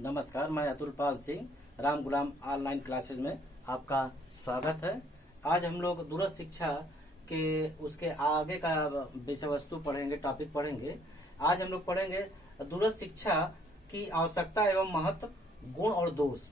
नमस्कार, मैं अतुल पाल सिंह राम गुलाम online classes में आपका स्वागत है। आज हम लोग दूरस्थ शिक्षा के उसके आगे का विषय वस्तु पढ़ेंगे, टॉपिक पढ़ेंगे। आज हम लोग पढ़ेंगे दूरस्थ शिक्षा की आवश्यकता एवं महत्व, गुण और दोष,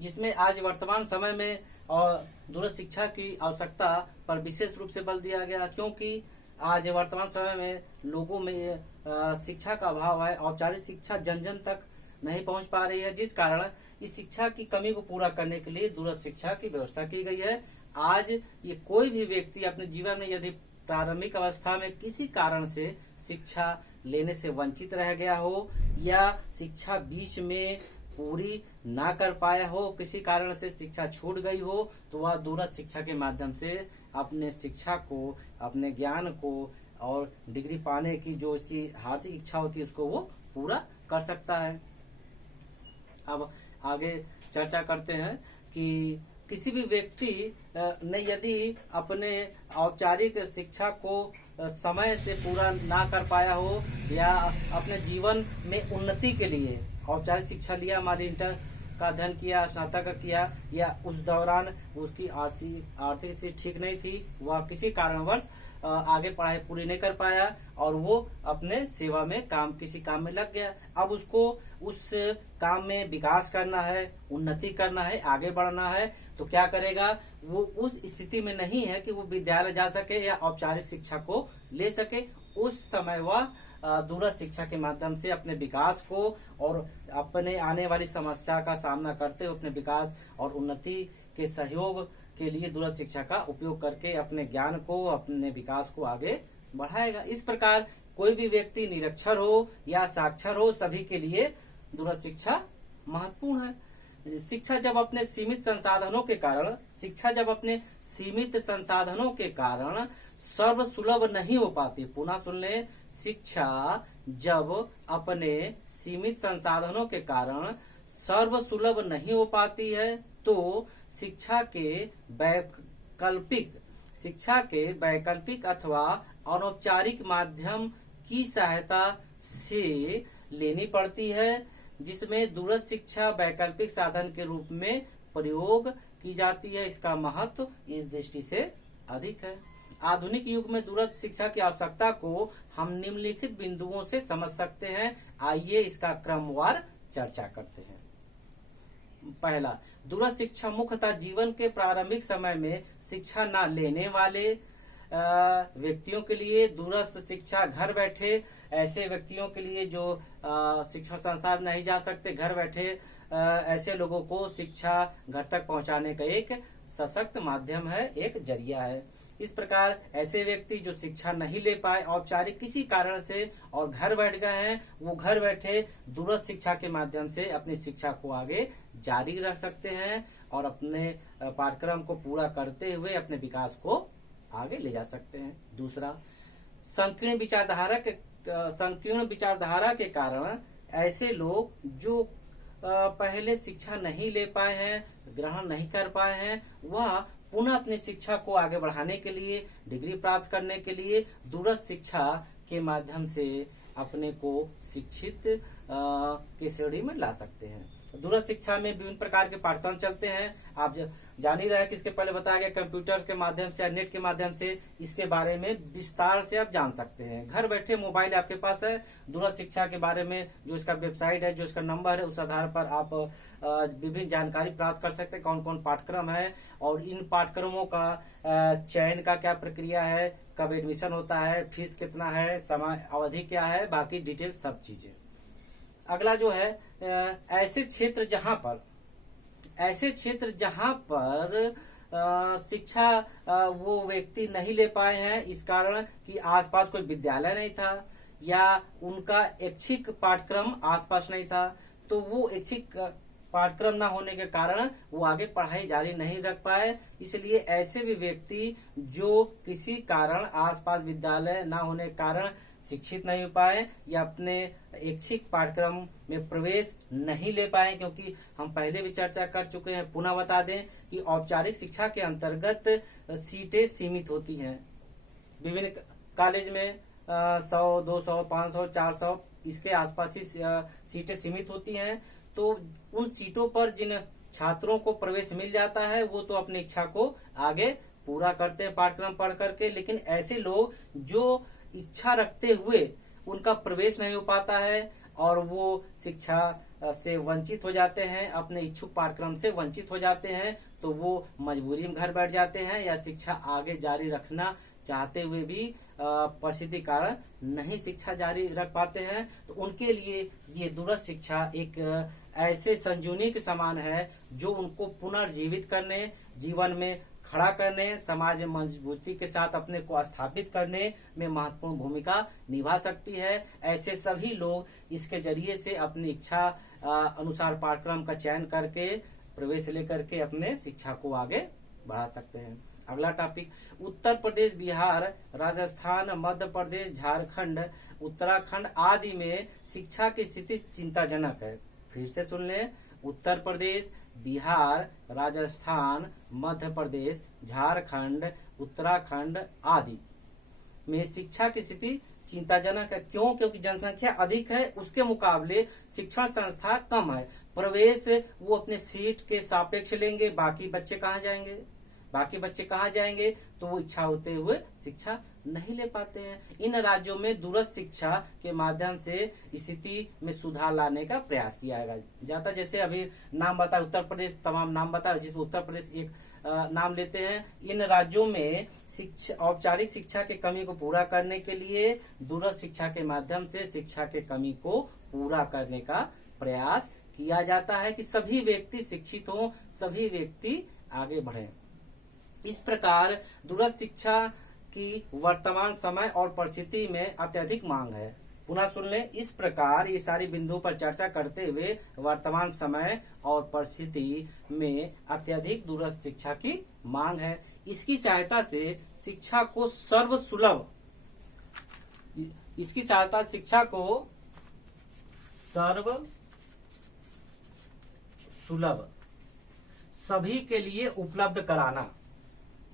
जिसमें आज वर्तमान समय में और दूरस्थ शिक्षा की आवश्यकता पर विशेष रूप से बल दिया गया, क्योंकि आज वर्तमान समय में लोगों में शिक्षा का अभाव है। औपचारिक शिक्षा जन जन तक नहीं पहुंच पा रही है, जिस कारण इस शिक्षा की कमी को पूरा करने के लिए दूरस्थ शिक्षा की व्यवस्था की गई है। आज ये कोई भी व्यक्ति अपने जीवन में यदि प्रारंभिक अवस्था में किसी कारण से शिक्षा लेने से वंचित रह गया हो या शिक्षा बीच में पूरी ना कर पाया हो, किसी कारण से शिक्षा छूट गई हो, तो वह दूरस्थ शिक्षा के माध्यम से अपने शिक्षा को, अपने ज्ञान को और डिग्री पाने की जो उसकी हार्दिक इच्छा होती है उसको वो पूरा कर सकता है। अब आगे चर्चा करते हैं कि किसी भी व्यक्ति ने यदि अपने औपचारिक शिक्षा को समय से पूरा ना कर पाया हो या अपने जीवन में उन्नति के लिए औपचारिक शिक्षा लिया, मान इंटर का अध्ययन किया, स्नातक का किया, या उस दौरान उसकी आर्थिक स्थिति ठीक नहीं थी, वह किसी कारणवश आगे पढ़ाई पूरी नहीं कर पाया और वो अपने सेवा में किसी काम में लग गया। अब उसको उस काम में विकास करना है, उन्नति करना है, आगे बढ़ना है, तो क्या करेगा? वो उस स्थिति में नहीं है कि वो विद्यालय जा सके या औपचारिक शिक्षा को ले सके। उस समय वह दूरस्थ शिक्षा के माध्यम से अपने विकास को और अपने आने वाली समस्या का सामना करते हुए अपने विकास और उन्नति के सहयोग के लिए दूरस्थ शिक्षा का उपयोग करके अपने ज्ञान को, अपने विकास को आगे बढ़ाएगा। इस प्रकार कोई भी व्यक्ति निरक्षर हो या साक्षर हो, सभी के लिए दूरस्थ शिक्षा महत्वपूर्ण है। शिक्षा जब अपने सीमित संसाधनों के कारण सर्व सुलभ नहीं हो पाती, पुनः सुन ले, शिक्षा जब अपने सीमित संसाधनों के कारण सर्व सुलभ नहीं हो पाती है तो शिक्षा के वैकल्पिक अथवा अनौपचारिक माध्यम की सहायता से लेनी पड़ती है, जिसमें दूरस्थ शिक्षा वैकल्पिक साधन के रूप में प्रयोग की जाती है। इसका महत्व इस दृष्टि से अधिक है। आधुनिक युग में दूरस्थ शिक्षा की आवश्यकता को हम निम्नलिखित बिंदुओं से समझ सकते हैं। आइए इसका क्रमवार चर्चा करते हैं। पहला, दूरस्थ शिक्षा मुख्यतः जीवन के प्रारंभिक समय में शिक्षा न लेने वाले व्यक्तियों के लिए, दूरस्थ शिक्षा घर बैठे ऐसे व्यक्तियों के लिए जो शिक्षण संस्थान नहीं जा सकते, घर बैठे ऐसे लोगों को शिक्षा घर तक पहुंचाने का एक सशक्त माध्यम है, एक जरिया है। इस प्रकार ऐसे व्यक्ति जो शिक्षा नहीं ले पाए औपचारिक किसी कारण से और घर बैठ गए हैं, वो घर बैठे दूरस्थ शिक्षा के माध्यम से अपनी शिक्षा को आगे जारी रख सकते हैं और अपने पाठ्यक्रम को पूरा करते हुए अपने विकास को आगे ले जा सकते हैं। दूसरा, संकीर्ण विचारधारा के कारण ऐसे लोग जो पहले शिक्षा नहीं ले पाए हैं, ग्रहण नहीं कर पाए हैं, वह पुनः अपनी शिक्षा को आगे बढ़ाने के लिए, डिग्री प्राप्त करने के लिए दूरस्थ शिक्षा के माध्यम से अपने को शिक्षित की श्रेणी में ला सकते हैं। दूरस्थ शिक्षा में विभिन्न प्रकार के पाठ्यक्रम चलते हैं। आप जान ही रहे कि इसके पहले बताया गया, कंप्यूटर के माध्यम से या नेट के माध्यम से इसके बारे में विस्तार से आप जान सकते हैं। घर बैठे मोबाइल आपके पास है, दूरस्थ शिक्षा के बारे में जो इसका वेबसाइट है, जो इसका नंबर है, उस आधार पर आप विभिन्न जानकारी प्राप्त कर सकते हैं, कौन कौन पाठ्यक्रम है और इन पाठ्यक्रमों का चयन का क्या प्रक्रिया है, कब एडमिशन होता है, फीस कितना है, समय अवधि क्या है, बाकी डिटेल सब चीजें। अगला जो है, ऐसे क्षेत्र जहां पर शिक्षा वो व्यक्ति नहीं ले पाए हैं, इस कारण कि आसपास कोई विद्यालय नहीं था या उनका ऐच्छिक पाठ्यक्रम आसपास नहीं था, तो वो ऐच्छिक पाठ्यक्रम ना होने के कारण वो आगे पढ़ाई जारी नहीं रख पाए। इसलिए ऐसे भी व्यक्ति जो किसी कारण आसपास विद्यालय ना होने के कारण शिक्षित नहीं हो पाए या अपने ऐच्छिक पाठ्यक्रम में प्रवेश नहीं ले पाए, क्योंकि हम पहले भी चर्चा कर चुके हैं, पुनः बता दें कि औपचारिक शिक्षा के अंतर्गत सीटें सीमित होती हैं। विभिन्न कॉलेज में 100, 200, 500, 400 इसके आसपास ही सीटें सीमित होती हैं। तो उन सीटों पर जिन छात्रों को प्रवेश मिल जाता है वो तो अपनी इच्छा को आगे पूरा करते हैं पाठ्यक्रम पढ़ करके, लेकिन ऐसे लोग जो इच्छा रखते हुए उनका प्रवेश नहीं हो पाता है और वो शिक्षा से वंचित हो जाते हैं, अपने इच्छुक पाठ्यक्रम से वंचित हो जाते हैं, तो वो मजबूरी में घर बैठ जाते हैं या शिक्षा आगे जारी रखना चाहते हुए भी परिस्थिति कारण नहीं शिक्षा जारी रख पाते हैं। तो उनके लिए ये दूरस्थ शिक्षा एक ऐसे संजीवनी के समान है जो उनको पुनर्जीवित करने, जीवन में खड़ा करने, समाज में मजबूती के साथ अपने को स्थापित करने में महत्वपूर्ण भूमिका निभा सकती है। ऐसे सभी लोग इसके जरिए से अपनी इच्छा अनुसार पाठ्यक्रम का चयन करके प्रवेश लेकर के अपने शिक्षा को आगे बढ़ा सकते हैं। अगला टॉपिक, उत्तर प्रदेश, बिहार, राजस्थान, मध्य प्रदेश, झारखंड, उत्तराखंड आदि में शिक्षा की स्थिति चिंताजनक है। फिर से सुन लें, उत्तर प्रदेश, बिहार, राजस्थान, मध्य प्रदेश, झारखंड, उत्तराखंड आदि में शिक्षा की स्थिति चिंताजनक है। क्यों? क्योंकि जनसंख्या अधिक है, उसके मुकाबले शिक्षण संस्था कम है। प्रवेश वो अपने सीट के सापेक्ष लेंगे, बाकी बच्चे कहाँ जाएंगे? तो वो इच्छा होते हुए शिक्षा नहीं ले पाते हैं। इन राज्यों में दूरस्थ शिक्षा के माध्यम से स्थिति में सुधार लाने का प्रयास किया जाता। जैसे अभी नाम बताया उत्तर प्रदेश, तमाम नाम बताया, जिसमें उत्तर प्रदेश एक नाम लेते हैं। इन राज्यों में औपचारिक शिक्षा की कमी को पूरा करने के लिए दूरस्थ शिक्षा के माध्यम से शिक्षा के कमी को पूरा करने का प्रयास किया जाता है कि सभी व्यक्ति शिक्षित हों, सभी व्यक्ति आगे बढ़ें। इस प्रकार दूरस्थ शिक्षा की वर्तमान समय और परिस्थिति में अत्यधिक मांग है। पुनः सुन लें, इस प्रकार ये सारी बिंदु पर चर्चा करते हुए वर्तमान समय और परिस्थिति में अत्यधिक दूरस्थ शिक्षा की मांग है। इसकी सहायता से शिक्षा को सर्वसुलभ सभी के लिए उपलब्ध कराना,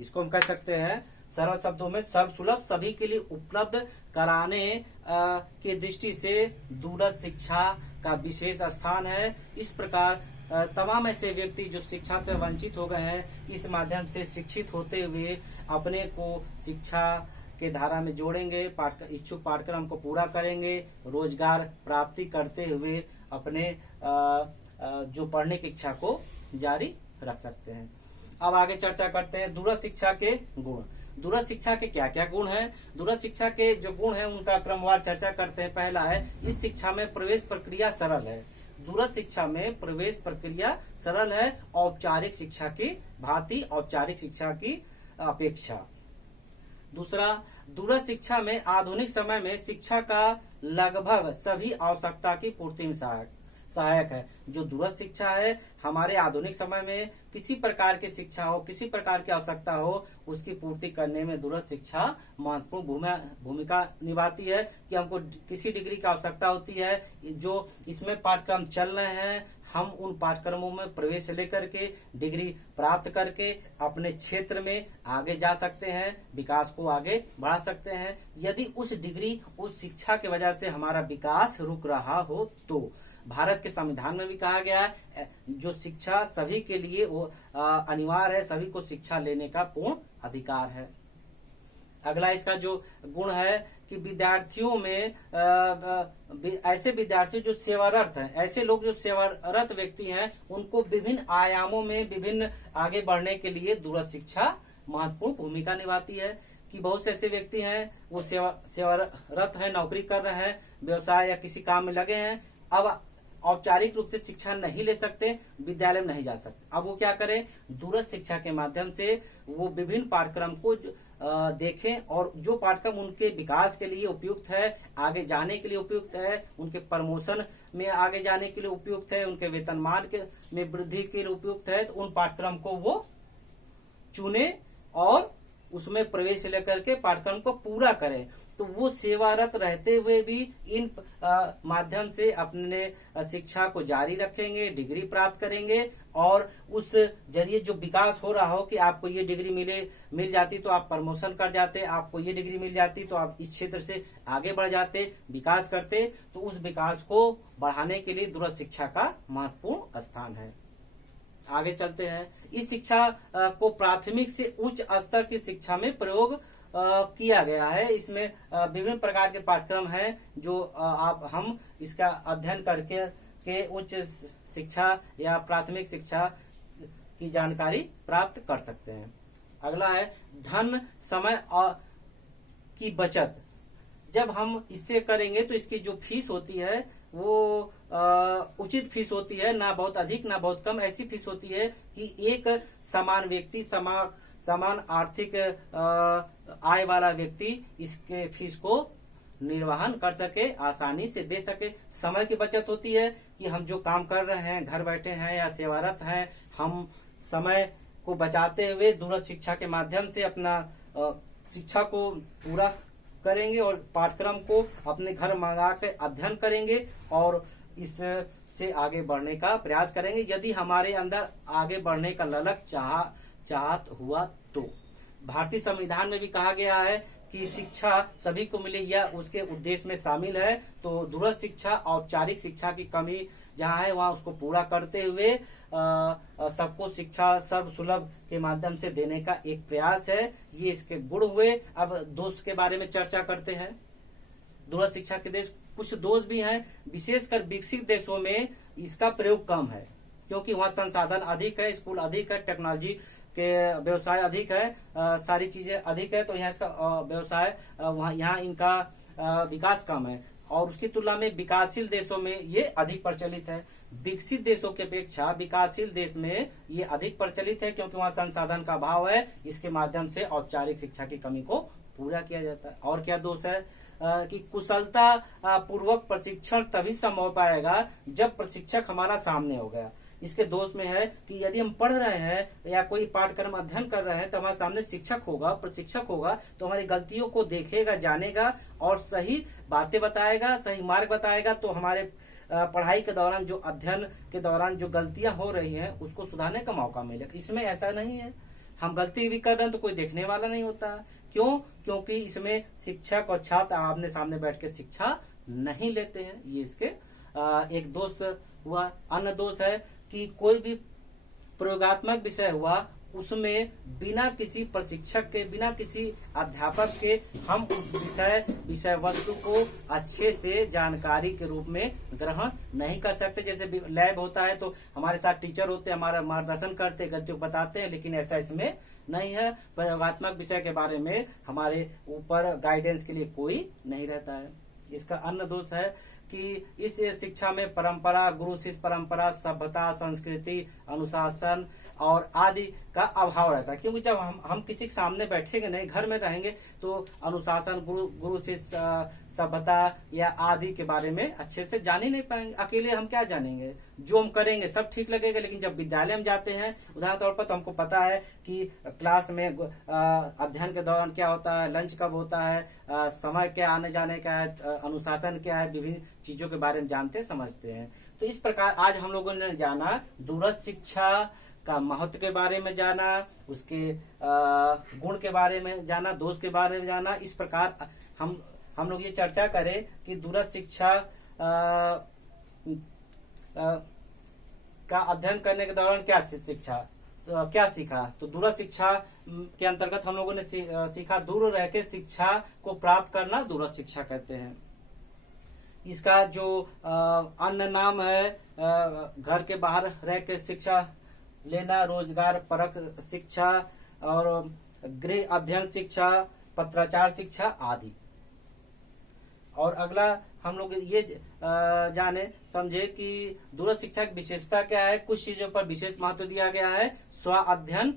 इसको हम कह सकते हैं सरल शब्दों में सर्वसुलभ सभी के लिए उपलब्ध कराने की दृष्टि से दूरस्थ शिक्षा का विशेष स्थान है। इस प्रकार तमाम ऐसे व्यक्ति जो शिक्षा से वंचित हो गए हैं, इस माध्यम से शिक्षित होते हुए अपने को शिक्षा के धारा में जोड़ेंगे, इच्छुक पाठ्यक्रम को पूरा करेंगे, रोजगार प्राप्ति करते हुए अपने जो पढ़ने की इच्छा को जारी रख सकते हैं। अब आगे चर्चा करते हैं दूरस्थ शिक्षा के गुण। दूरस्थ शिक्षा के क्या क्या गुण हैं? दूरस्थ शिक्षा के जो गुण हैं उनका क्रमवार चर्चा करते हैं। पहला है, इस शिक्षा में प्रवेश प्रक्रिया सरल है। दूरस्थ शिक्षा में प्रवेश प्रक्रिया सरल है, औपचारिक शिक्षा की भांति, औपचारिक शिक्षा की अपेक्षा। दूसरा, दूरस्थ शिक्षा में आधुनिक समय में शिक्षा का लगभग सभी आवश्यकता की पूर्ति में सहायक है। जो दूरस्थ शिक्षा है, हमारे आधुनिक समय में किसी प्रकार की शिक्षा हो, किसी प्रकार की आवश्यकता हो, उसकी पूर्ति करने में दूरस्थ शिक्षा महत्वपूर्ण भूमिका निभाती है। कि हमको किसी डिग्री की आवश्यकता होती है, जो इसमें पाठ्यक्रम चल रहे हैं, हम उन पाठ्यक्रमों में प्रवेश लेकर के डिग्री प्राप्त करके अपने क्षेत्र में आगे जा सकते हैं, विकास को आगे बढ़ा सकते हैं। यदि उस डिग्री, उस शिक्षा की वजह से हमारा विकास रुक रहा हो तो भारत के संविधान में भी कहा गया है जो शिक्षा सभी के लिए वो अनिवार्य है, सभी को शिक्षा लेने का पूर्ण अधिकार है। अगला इसका जो गुण है कि विद्यार्थियों में ऐसे विद्यार्थी जो सेवारत हैं, ऐसे लोग जो सेवारत व्यक्ति हैं, उनको विभिन्न आयामों में विभिन्न आगे बढ़ने के लिए दूरस्थ शिक्षा महत्वपूर्ण भूमिका निभाती है। कि बहुत से ऐसे व्यक्ति हैं वो सेवारत हैं, नौकरी कर रहे हैं, व्यवसाय या किसी काम में लगे हैं, अब औपचारिक रूप से शिक्षा नहीं ले सकते, विद्यालय में नहीं जा सकते। अब वो क्या करें? दूरस्थ शिक्षा के माध्यम से वो विभिन्न पाठ्यक्रम को देखें और जो पाठ्यक्रम उनके विकास के लिए उपयुक्त है, आगे जाने के लिए उपयुक्त है, उनके प्रमोशन में आगे जाने के लिए उपयुक्त है, उनके वेतनमान में वृद्धि के लिए उपयुक्त है, तो उन पाठ्यक्रम को वो चुने और उसमें प्रवेश लेकर के पाठ्यक्रम को पूरा करें। तो वो सेवारत रहते हुए भी इन माध्यम से अपने शिक्षा को जारी रखेंगे, डिग्री प्राप्त करेंगे और उस जरिए जो विकास हो रहा हो कि आपको ये डिग्री मिल जाती तो आप प्रमोशन कर जाते, आपको ये डिग्री मिल जाती तो आप इस क्षेत्र से आगे बढ़ जाते, विकास करते, तो उस विकास को बढ़ाने के लिए दूरस्थ शिक्षा का महत्वपूर्ण स्थान है। आगे चलते हैं। इस शिक्षा को प्राथमिक से उच्च स्तर की शिक्षा में प्रयोग किया गया है। इसमें विभिन्न प्रकार के पाठ्यक्रम हैं जो हम इसका अध्ययन करके उच्च शिक्षा या प्राथमिक शिक्षा की जानकारी प्राप्त कर सकते हैं। अगला है धन, समय और की बचत। जब हम इससे करेंगे तो इसकी जो फीस होती है वो उचित फीस होती है, ना बहुत अधिक ना बहुत कम। ऐसी फीस होती है कि एक समान व्यक्ति, समान आर्थिक आय वाला व्यक्ति इसके फीस को निर्वहन कर सके, आसानी से दे सके। समय की बचत होती है कि हम जो काम कर रहे हैं, घर बैठे हैं या सेवारत हैं, हम समय को बचाते हुए दूरस्थ शिक्षा के माध्यम से अपना शिक्षा को पूरा करेंगे और पाठ्यक्रम को अपने घर मंगा के अध्ययन करेंगे और इससे आगे बढ़ने का प्रयास करेंगे यदि हमारे अंदर आगे बढ़ने का ललक चाहत हुआ तो। भारतीय संविधान में भी कहा गया है कि शिक्षा सभी को मिले, यह उसके उद्देश्य में शामिल है। तो दूरस्थ शिक्षा, औपचारिक शिक्षा की कमी जहाँ है वहाँ उसको पूरा करते हुए सबको शिक्षा सर्वसुलभ के माध्यम से देने का एक प्रयास है। ये इसके गुण हुए। अब दोष के बारे में चर्चा करते हैं। दूरस्थ शिक्षा के देश, कुछ दोष भी हैं। विशेषकर विकसित देशों में इसका प्रयोग कम है क्योंकि वहाँ संसाधन अधिक है, स्कूल अधिक है, टेक्नोलॉजी के व्यवसाय अधिक है, सारी चीजें अधिक है, तो यहाँ इसका व्यवसाय वहाँ यहाँ इनका विकास कम है और उसकी तुलना में विकासशील देशों में ये अधिक प्रचलित है। विकसित देशों की अपेक्षा विकासशील देश में ये अधिक प्रचलित है क्योंकि वहाँ संसाधन का अभाव है। इसके माध्यम से औपचारिक शिक्षा की कमी को पूरा किया जाता है। और क्या दोष है कि कुशलता पूर्वक प्रशिक्षण तभी संभव हो पाएगा जब प्रशिक्षक हमारा सामने हो गया। इसके दोष में है कि यदि हम पढ़ रहे हैं या कोई पाठ्यक्रम अध्ययन कर रहे हैं तो हमारे सामने शिक्षक होगा, प्रशिक्षक होगा, तो हमारी गलतियों को देखेगा, जानेगा और सही बातें बताएगा, सही मार्ग बताएगा। तो हमारे पढ़ाई के दौरान, जो अध्ययन के दौरान जो गलतियां हो रही हैं उसको सुधारने का मौका मिलेगा। इसमें ऐसा नहीं है, हम गलती भी कर रहे हैं तो कोई देखने वाला नहीं होता। क्यों? क्योंकि इसमें शिक्षक और छात्र आमने सामने बैठ के शिक्षा नहीं लेते हैं। ये इसके एक दोष हुआ। अन्य दोष है कि कोई भी प्रयोगात्मक विषय हुआ उसमें बिना किसी प्रशिक्षक के, बिना किसी अध्यापक के हम उस विषय वस्तु को अच्छे से जानकारी के रूप में ग्रहण नहीं कर सकते। जैसे लैब होता है तो हमारे साथ टीचर होते हैं, हमारा मार्गदर्शन करते, गलतियों को बताते हैं, लेकिन ऐसा इसमें नहीं है। प्रयोगात्मक विषय के बारे में हमारे ऊपर गाइडेंस के लिए कोई नहीं रहता है। इसका अन्य दोष है कि इस शिक्षा में परंपरा, गुरु शिष्य परंपरा, सभ्यता, संस्कृति, अनुशासन और आदि का अभाव रहता है। क्योंकि जब हम किसी के सामने बैठेंगे नहीं, घर में रहेंगे, तो अनुशासन, गुरु शिष्य, सभ्यता या आदि के बारे में अच्छे से जान ही नहीं पाएंगे। अकेले हम क्या जानेंगे? जो हम करेंगे सब ठीक लगेगा, लेकिन जब विद्यालय में जाते हैं उदाहरण तौर पर, तो हमको पता है कि क्लास में अध्ययन के दौरान क्या होता है, लंच कब होता है, समय क्या आने जाने का है, अनुशासन क्या है, विभिन्न चीजों के बारे में जानते समझते हैं। तो इस प्रकार आज हम लोगों ने जाना दूरस्थ शिक्षा का महत्व के बारे में जाना, उसके गुण के बारे में जाना, दोष के बारे में जाना। इस प्रकार हम लोग ये चर्चा करें कि दूरस्थ शिक्षा का अध्ययन करने के दौरान क्या सीखा। तो दूरस्थ शिक्षा के अंतर्गत हम लोगों ने सीखा दूर रह के शिक्षा को प्राप्त करना दूरस्थ शिक्षा कहते हैं। इसका जो अन्य नाम है घर के बाहर रह के शिक्षा लेना, रोजगार परक शिक्षा और गृह अध्ययन शिक्षा, पत्राचार शिक्षा आदि। और अगला हम लोग ये जाने समझे कि दूरस्थ शिक्षा की विशेषता क्या है। कुछ चीजों पर विशेष महत्व दिया गया है। स्व अध्ययन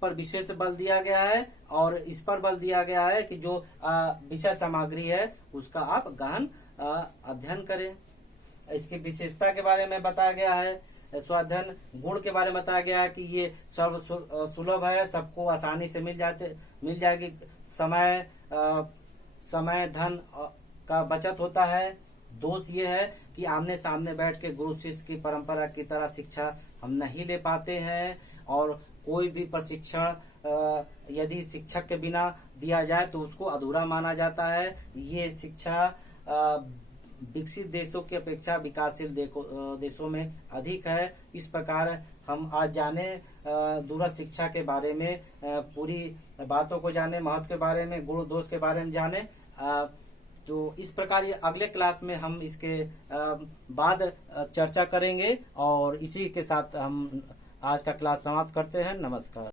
पर विशेष बल दिया गया है और इस पर बल दिया गया है कि जो विषय सामग्री है उसका आप गहन अध्ययन करें। इसकी विशेषता के बारे में बताया गया है। स्वाध्ययन गुण के बारे में बताया गया है कि ये सर्व सुलभ है, सबको आसानी से मिल जाएगी। समय धन का बचत होता है। दोष ये है कि आमने सामने बैठ के गुरु शिष्य की परंपरा की तरह शिक्षा हम नहीं ले पाते हैं, और कोई भी प्रशिक्षण यदि शिक्षक के बिना दिया जाए तो उसको अधूरा माना जाता है। ये शिक्षा विकसित देशों की अपेक्षा विकासशील देशों में अधिक है। इस प्रकार हम आज जाने दूरस्थ शिक्षा के बारे में, पूरी बातों को जाने, महत्व के बारे में, गुण दोष के बारे में जाने। तो इस प्रकार ये अगले क्लास में हम इसके बाद चर्चा करेंगे, और इसी के साथ हम आज का क्लास समाप्त करते हैं। नमस्कार।